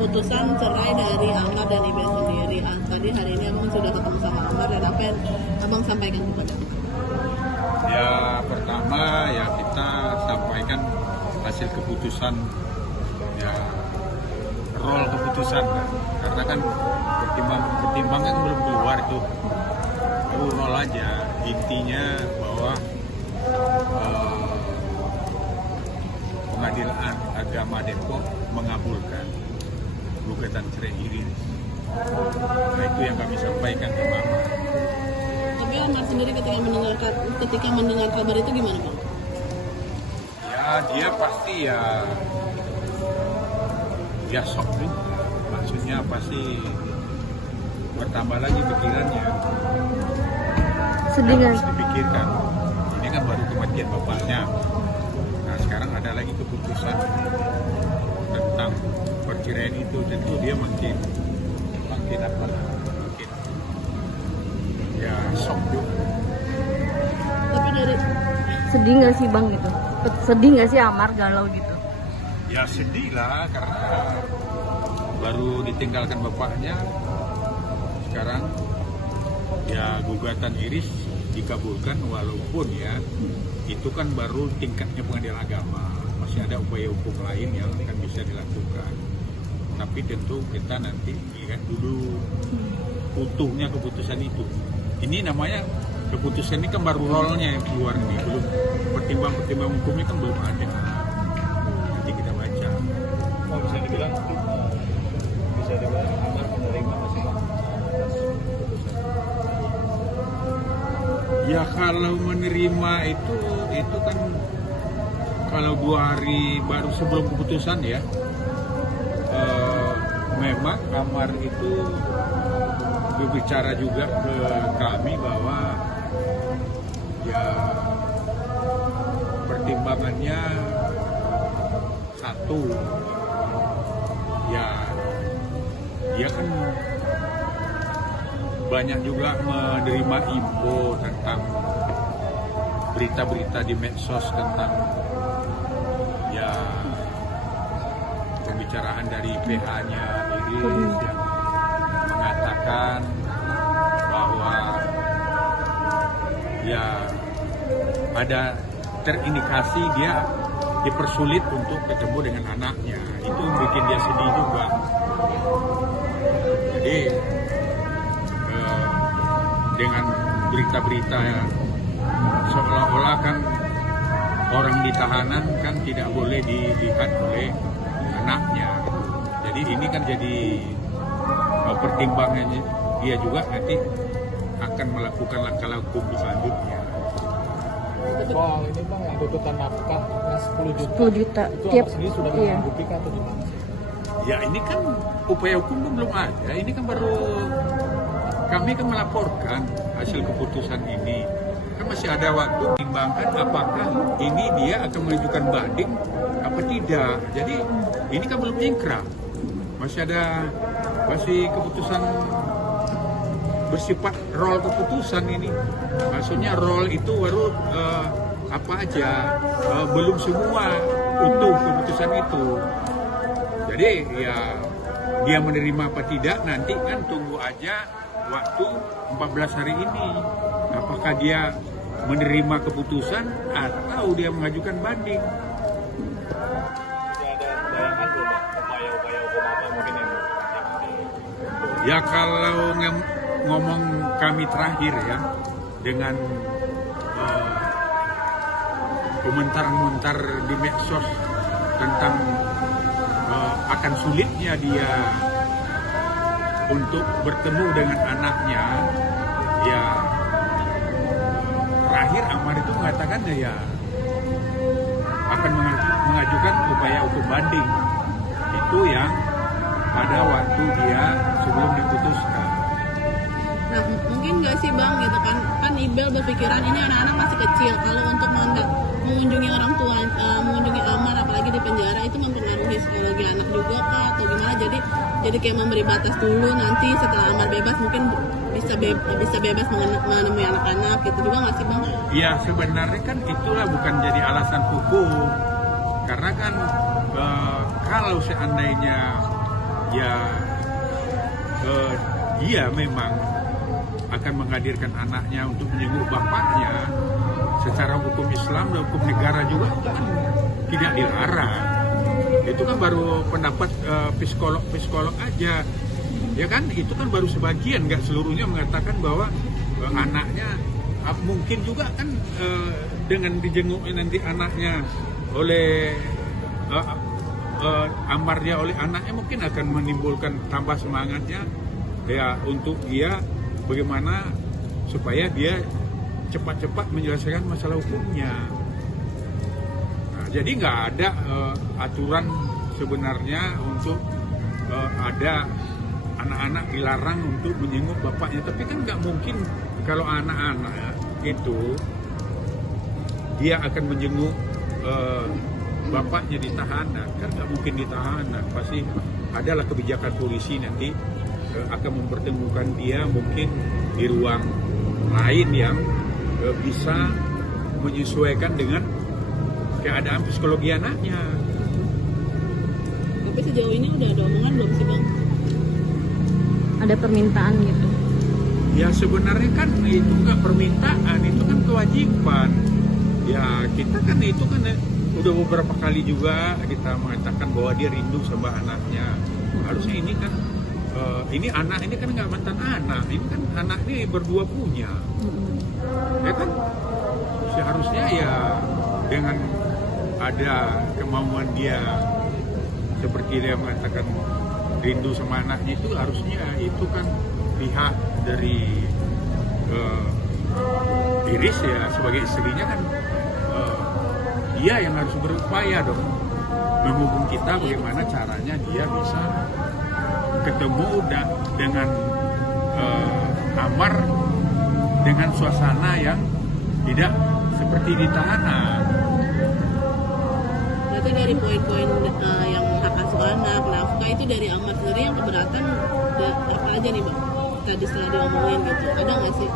keputusan cerai dari Amar dan Ibe sendiri. Tadi hari ini abang sudah ketemu sama Amar dan apa yang abang sampaikan kepada? Ya pertama ya kita sampaikan hasil keputusan ya roll keputusan kan. Karena kan pertimbangan belum keluar tuh. Roll aja intinya bahwa Pengadilan Agama Depok mengabulkan gugatan cerai Iris. Nah itu yang kami sampaikan ke Mama. Tapi Amar sendiri ketika mendengar kabar itu gimana bang? Ya dia pasti ya shock nih. Maksudnya pasti bertambah lagi pikirannya. Sedih Harus dipikirkan. Ini kan baru kematian bapaknya. Nah sekarang ada lagi keputusan tentang perceraian itu, tentu dia makin apa? Makin ya shock juga. Tapi dari Sedih nggak sih bang gitu? Sedih nggak sih Amar galau gitu? Ya sedih lah karena baru ditinggalkan bapaknya. Sekarang ya gugatan Iris dikabulkan walaupun ya itu kan baru tingkatnya pengadilan agama, masih ada upaya hukum lain yang akan bisa dilakukan. Tapi tentu kita nanti lihat dulu utuhnya keputusan itu. Ini namanya keputusan ini kan baru rollnya yang keluar nih, belum pertimbang hukumnya kan belum ada. Nanti kita baca. Oh, bisa dibilang Amar menerima masih atas keputusan. Ya kalau menerima itu kan kalau 2 hari baru sebelum keputusan ya, memang Amar itu berbicara juga ke kami bahwa ya pertimbangannya satu, ya dia kan banyak juga menerima info tentang berita-berita di medsos tentang ya pembicaraan dari PH-nya Iris yang mengatakan bahwa ya ada terindikasi dia dipersulit untuk ketemu dengan anaknya. Itu bikin dia sedih juga. Jadi dengan berita-berita seolah-olah kan orang di tahanan kan tidak boleh dilihat oleh anaknya. Jadi ini kan jadi pertimbangannya dia juga nanti akan melakukan langkah hukum selanjutnya. Soal ini bang, yang tuntutan nafkah yang 10 juta. 10 juta Itu tiap Amar sendiri sudah iya. membuktikan atau gimana? Ya ini kan upaya hukum kan belum ada. Ini kan baru kami kan melaporkan hasil keputusan ini. Kan masih ada waktu timbangkan apakah ini dia akan mengajukan banding apa tidak. Jadi ini kan belum ingkrah. Masih keputusan bersifat roll keputusan ini. Maksudnya roll itu baru apa aja, belum semua utuh keputusan itu. Jadi ya dia menerima apa tidak nanti kan tunggu aja waktu 14 hari ini. Apakah dia menerima keputusan atau dia mengajukan banding. Tidak ada bayangan tuh bang, upaya-upaya hukum apa mungkin yang Ya kalau ngomong kami terakhir ya dengan komentar-komentar di medsos tentang akan sulitnya dia untuk bertemu dengan anaknya, ya terakhir Amar itu mengatakan ya akan mengajukan upaya hukum banding. Itu yang pada waktu dia sebelum diputuskan. Nah, mungkin nggak sih bang gitu kan Ibel berpikiran ini anak-anak masih kecil, kalau untuk mengunjungi orang tua, mengunjungi Amar apalagi di penjara itu mempengaruhi psikologi anak juga kah atau gimana, jadi kayak memberi batas dulu, nanti setelah Amar bebas mungkin bisa bebas menemui anak-anak gitu juga nggak sih bang? Ya sebenarnya kan itulah bukan jadi alasan hukum, karena kan kalau seandainya ya dia memang akan menghadirkan anaknya untuk menjenguk bapaknya, secara hukum Islam dan hukum negara juga itu kan tidak dilarang. Itu kan baru pendapat psikolog aja, ya kan? Itu kan baru sebagian, nggak seluruhnya mengatakan bahwa anaknya mungkin juga kan dengan dijenguk nanti anaknya oleh amarnya oleh anaknya mungkin akan menimbulkan tambah semangatnya ya untuk dia bagaimana supaya dia cepat-cepat menyelesaikan masalah hukumnya. Nah, jadi nggak ada aturan sebenarnya untuk ada anak-anak dilarang untuk menjenguk bapaknya. Tapi kan nggak mungkin kalau anak-anak itu dia akan menjenguk bapaknya di tahanan, kan nggak mungkin di tahanan. Pasti adalah kebijakan polisi nanti akan mempertemukan dia mungkin di ruang lain yang bisa menyesuaikan dengan keadaan psikologi anaknya. Tapi sejauh ini udah ada omongan belum sih Bang? Ada permintaan gitu. Ya sebenarnya kan itu nggak permintaan, itu kan kewajiban. Ya kita kan itu kan udah beberapa kali juga kita mengatakan bahwa dia rindu sama anaknya. Harusnya ini kan ini anak ini kan nggak mantan anak, ini kan anak ini berdua punya. Ya kan seharusnya ya dengan ada kemauan dia seperti dia mengatakan rindu sama anaknya, itu harusnya itu kan pihak dari Iris ya sebagai istrinya kan dia yang harus berupaya dong menghubung kita bagaimana caranya dia bisa ketemu dengan Amar dengan suasana yang tidak seperti di tahanan. Berarti dari poin-poin yang hak asuh anak, nafkah itu dari Amar sendiri yang keberatan apa aja nih Bang? Tadi setelah diomongin gitu, ada nggak sih?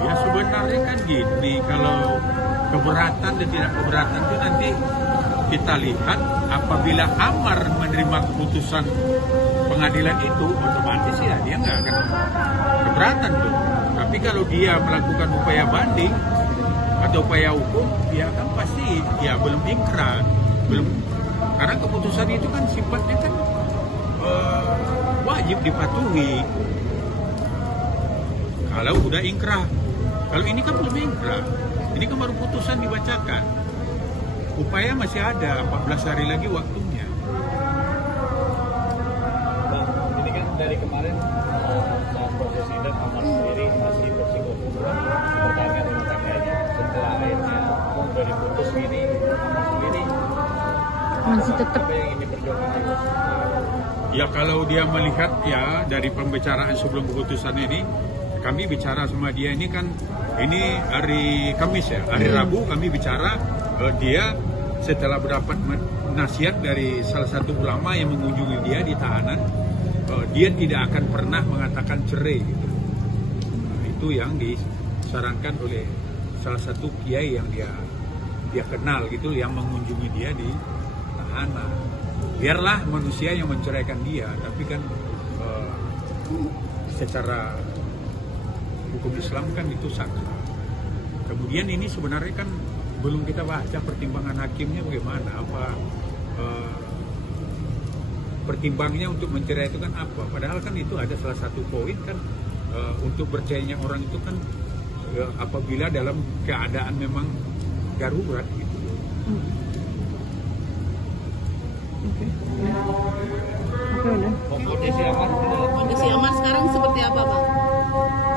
Ya sebenarnya kan gini, kalau keberatan dan tidak keberatan itu nanti kita lihat apabila Amar menerima keputusan pengadilan itu, otomatis ya dia nggak akan keberatan tuh. Tapi kalau dia melakukan upaya banding atau upaya hukum, ya kan pasti ya belum ingkrah, belum, karena keputusan itu kan sifatnya kan wajib dipatuhi. Kalau udah ingkrah, kalau ini kan belum ingkrah, ini kan baru putusan dibacakan. Upaya masih ada 14 hari lagi waktunya. Bang, ini kan dari kemarin saat proses sidang Amar sendiri masih bersikukuh bertanya dengan kakaknya. Setelah akhirnya udah diputus ini, Amar sendiri Masih tetap. apa yang ingin diperjuangkan? Ya kalau dia melihat ya dari pembicaraan sebelum keputusan ini, kami bicara sama dia ini kan ini hari Kamis ya, hari Rabu kami bicara dia setelah mendapat nasihat dari salah satu ulama yang mengunjungi dia di tahanan, dia tidak akan pernah mengatakan cerai gitu. Itu yang disarankan oleh salah satu kiai yang dia kenal gitu, yang mengunjungi dia di tahanan. Biarlah manusia yang menceraikan dia, tapi kan secara hukum Islam kan itu sah. Kemudian ini sebenarnya kan belum kita baca pertimbangan hakimnya bagaimana, apa pertimbangannya untuk mencerai itu kan apa. Padahal kan itu ada salah satu poin kan untuk bercerainya orang itu kan apabila dalam keadaan memang darurat gitu. Oke, udah. Kondisi Amar sekarang seperti apa Bang?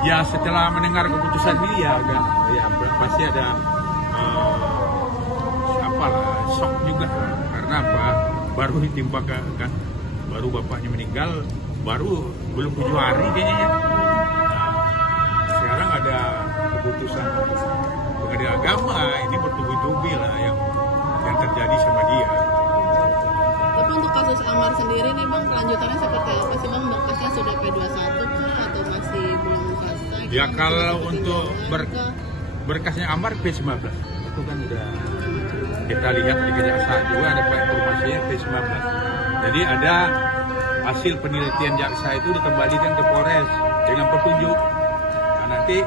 Ya setelah mendengar keputusan ini ya agak ya pasti ada shock juga, karena apa, baru ditimpa kan, baru bapaknya meninggal, baru belum 7 hari kayaknya. Nah, sekarang ada keputusan pengadilan agama, ini bertubi-tubi lah yang terjadi sama dia. Tapi untuk kasus Amar sendiri nih Bang, kelanjutannya seperti apa sih Bang? Berkasnya sudah P21 kah atau masih belum selesai? Ya kalau Masih untuk ketinggalan kah? berkasnya Amar P19 itu kan udah kita lihat di kejaksaan juga ada informasinya P19. Jadi ada hasil penelitian jaksa itu dikembalikan ke Polres dengan petunjuk. Nah, nanti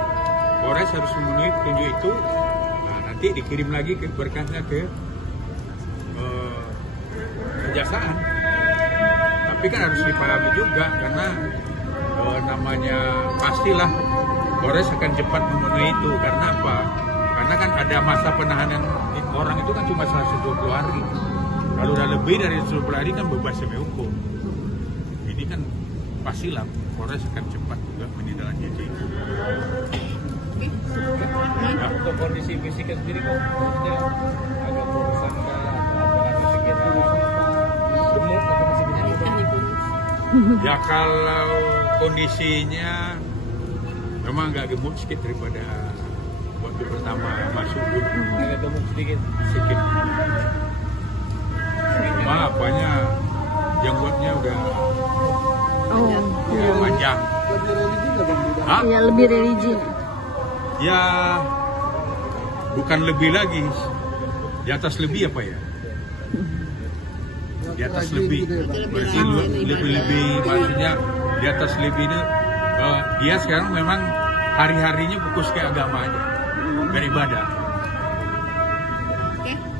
Polres harus memenuhi petunjuk itu. Nah, nanti dikirim lagi ke berkasnya ke kejaksaan. Tapi kan harus dipahami juga karena namanya pastilah Polres akan cepat memenuhi itu. Karena apa? Karena kan ada masa penahanan orang itu kan cuma 120 hari. Kalau udah lebih dari 120 hari kan bebas demi hukum. Ini kan pastilah Polres akan cepat juga menindaklanjuti itu. Nah, untuk kondisi fisiknya sendiri kok maksudnya agak bosan kah atau apakah sekira gemuk atau masih bisa Ya kalau kondisinya memang agak gemuk sedikit daripada waktu pertama masuk dulu. agak gemuk sedikit? Sedikit. Cuma apanya janggutnya udah Oh, panjang. Hah? ya lebih religi. Ya bukan lebih lagi. Di atas lebih apa ya? Di atas lebih. Berarti lebih maksudnya di atas lebih itu dia sekarang memang hari-harinya fokus ke agama aja, beribadah.